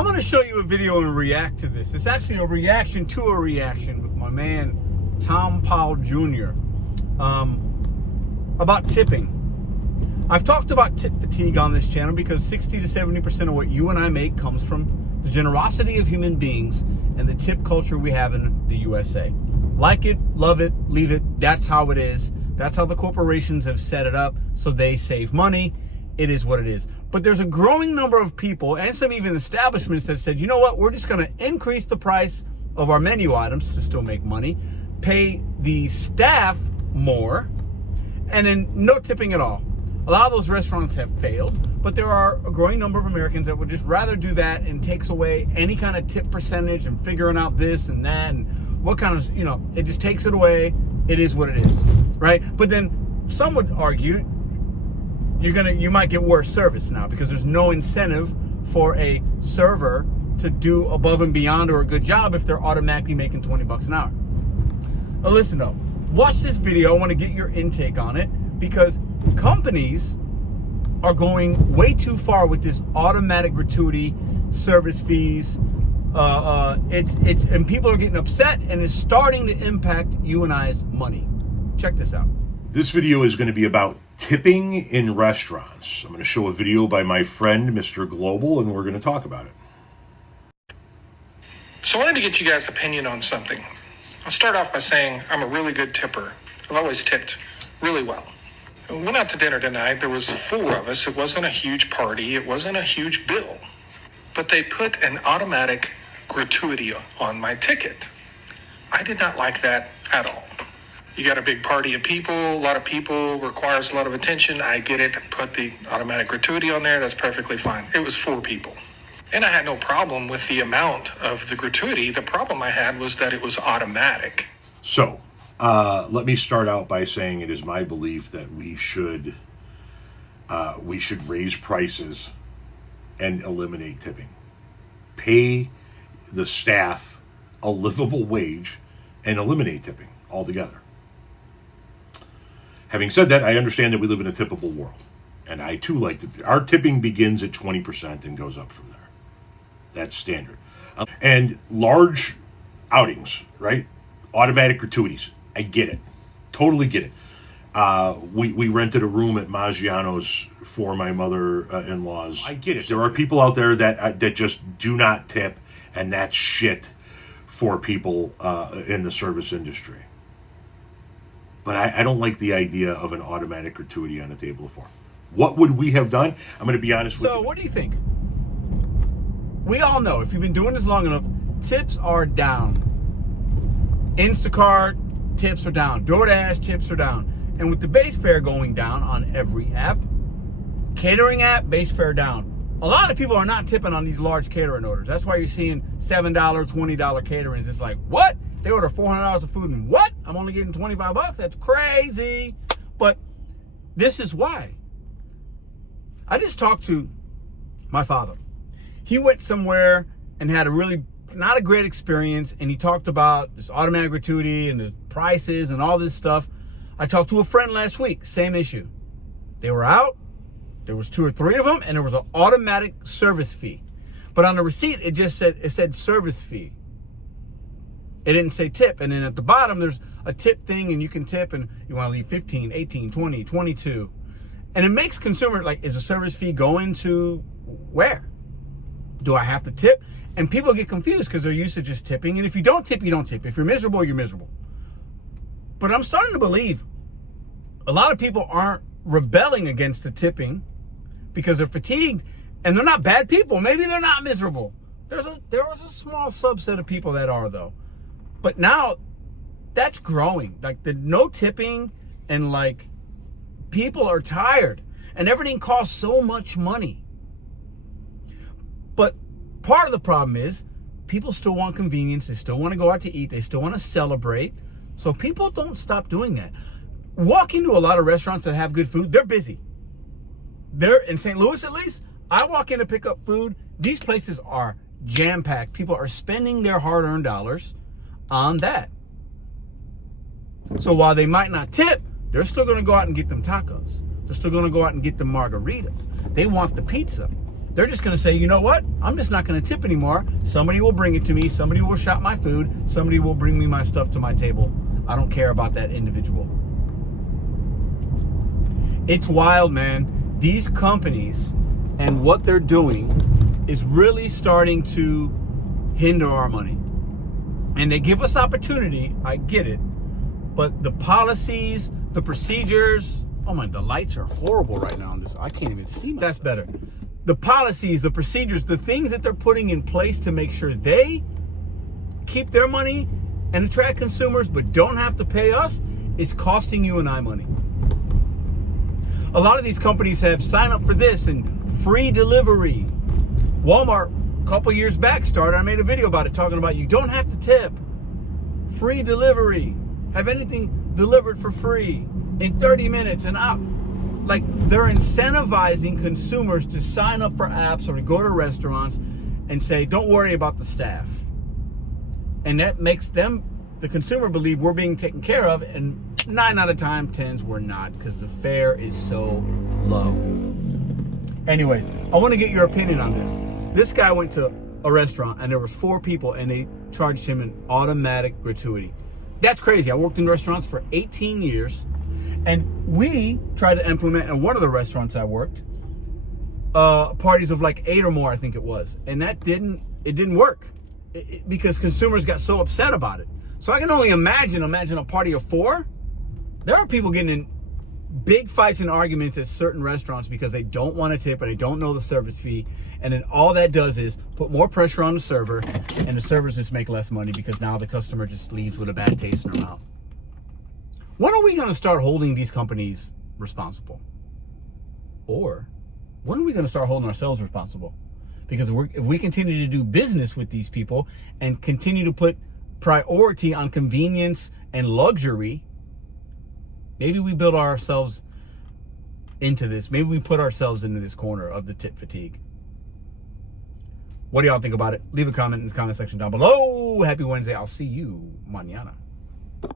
I'm going to show you a video and react to this. It's actually a reaction to a reaction with my man, Tom Powell Jr. About tipping. I've talked about tip fatigue on this channel because 60 to 70% of what you and I make comes from the generosity of human beings and the tip culture we have in the USA. Like it, love it, leave it. That's how it is. That's how the corporations have set it up so they save money. It is what it is. But there's a growing number of people and some even establishments that said, you know what, we're just going to increase the price of our menu items to still make money, pay the staff more, and then no tipping at all. A lot of those restaurants have failed, but there are a growing number of Americans that would just rather do that and takes away any kind of tip percentage and figuring out this and that and what kind of, it just takes it away. It is what it is, right? But then some would argue you might get worse service now because there's no incentive for a server to do above and beyond or a good job if they're automatically making 20 bucks an hour. Now listen though, watch this video. I want to get your intake on it because companies are going way too far with this automatic gratuity, service fees. And people are getting upset and it's starting to impact you and I's money. Check this out. This video is going to be about tipping in restaurants. I'm going to show a video by my friend, Mr. Global, and we're going to talk about it. So I wanted to get you guys' opinion on something. I'll start off by saying I'm a really good tipper. I've always tipped really well. We went out to dinner tonight. There was 4 of us. It wasn't a huge party. It wasn't a huge bill. But they put an automatic gratuity on my ticket. I did not like that at all. You got a big party of people, a lot of people, requires a lot of attention. I get it. Put the automatic gratuity on there. That's perfectly fine. It was 4 people. And I had no problem with the amount of the gratuity. The problem I had was that it was automatic. So, let me start out by saying it is my belief that we should raise prices and eliminate tipping. Pay the staff a livable wage and eliminate tipping altogether. Having said that, I understand that we live in a tippable world. And I too like our tipping begins at 20% and goes up from there. That's standard. And large outings, right? Automatic gratuities. I get it. Totally get it. We rented a room at Maggiano's for my mother-in-law's. I get it. There are people out there that just do not tip, and that's shit for people in the service industry. But I don't like the idea of an automatic gratuity on a table of 4. What would we have done? I'm going to be honest with you. So what do you think? We all know, if you've been doing this long enough, tips are down. Instacart, tips are down. DoorDash, tips are down. And with the base fare going down on every app, catering app, base fare down. A lot of people are not tipping on these large catering orders. That's why you're seeing $7, $20 caterings. It's like, what? They order $400 of food and what? I'm only getting 25 bucks? That's crazy. But this is why. I just talked to my father. He went somewhere and had a really not a great experience, and he talked about this automatic gratuity and the prices and all this stuff. I talked to a friend last week, same issue. They were out, there was 2 or 3 of them, and there was an automatic service fee. But on the receipt, it said service fee. It didn't say tip. And then at the bottom, there's a tip thing, and you can tip, and you want to leave 15, 18, 20, 22. And it makes consumer, like, is a service fee going to where? Do I have to tip? And people get confused because they're used to just tipping. And if you don't tip, you don't tip. If you're miserable, you're miserable. But I'm starting to believe a lot of people aren't rebelling against the tipping because they're fatigued and they're not bad people. Maybe they're not miserable. There was a small subset of people that are, though. But now that's growing. Like the no tipping and like people are tired and everything costs so much money. But part of the problem is people still want convenience. They still want to go out to eat. They still want to celebrate. So people don't stop doing that. Walk into a lot of restaurants that have good food. They're busy. They're in St. Louis, at least. I walk in to pick up food. These places are jam-packed. People are spending their hard-earned dollars on that. So while they might not tip, they're still going to go out and get them tacos. They're still going to go out and get the margaritas. They want the pizza. They're just going to say, you know what? I'm just not going to tip anymore. Somebody will bring it to me. Somebody will shop my food. Somebody will bring me my stuff to my table. I don't care about that individual. It's wild, man. These companies and what they're doing is really starting to hinder our money. And they give us opportunity. I get it. But the policies, the procedures, oh my, the lights are horrible right now on this. I can't even see myself. That's better. The policies, the procedures, the things that they're putting in place to make sure they keep their money and attract consumers but don't have to pay us is costing you and I money. A lot of these companies have signed up for this and free delivery. Walmart, a couple years back, I made a video about it, talking about you don't have to tip. Free delivery. Have anything delivered for free in 30 minutes and out. Like, they're incentivizing consumers to sign up for apps or to go to restaurants and say, don't worry about the staff. And that makes them, the consumer, believe we're being taken care of, and 9 out of 10 we're not, because the fare is so low. Anyways, I want to get your opinion on this. This guy went to a restaurant and there was 4 people and they charged him an automatic gratuity. That's crazy. I worked in restaurants for 18 years, and we tried to implement in one of the restaurants I worked, parties of like 8 or more, I think it was. And it didn't work because consumers got so upset about it. So I can only imagine a party of 4. There are people getting in big fights and arguments at certain restaurants because they don't want to tip and they don't know the service fee. And then all that does is put more pressure on the server, and the servers just make less money because now the customer just leaves with a bad taste in their mouth. When are we going to start holding these companies responsible? Or when are we going to start holding ourselves responsible? Because if we continue to do business with these people and continue to put priority on convenience and luxury, maybe we build ourselves into this. Maybe we put ourselves into this corner of the tip fatigue. What do y'all think about it? Leave a comment in the comment section down below. Happy Wednesday. I'll see you mañana.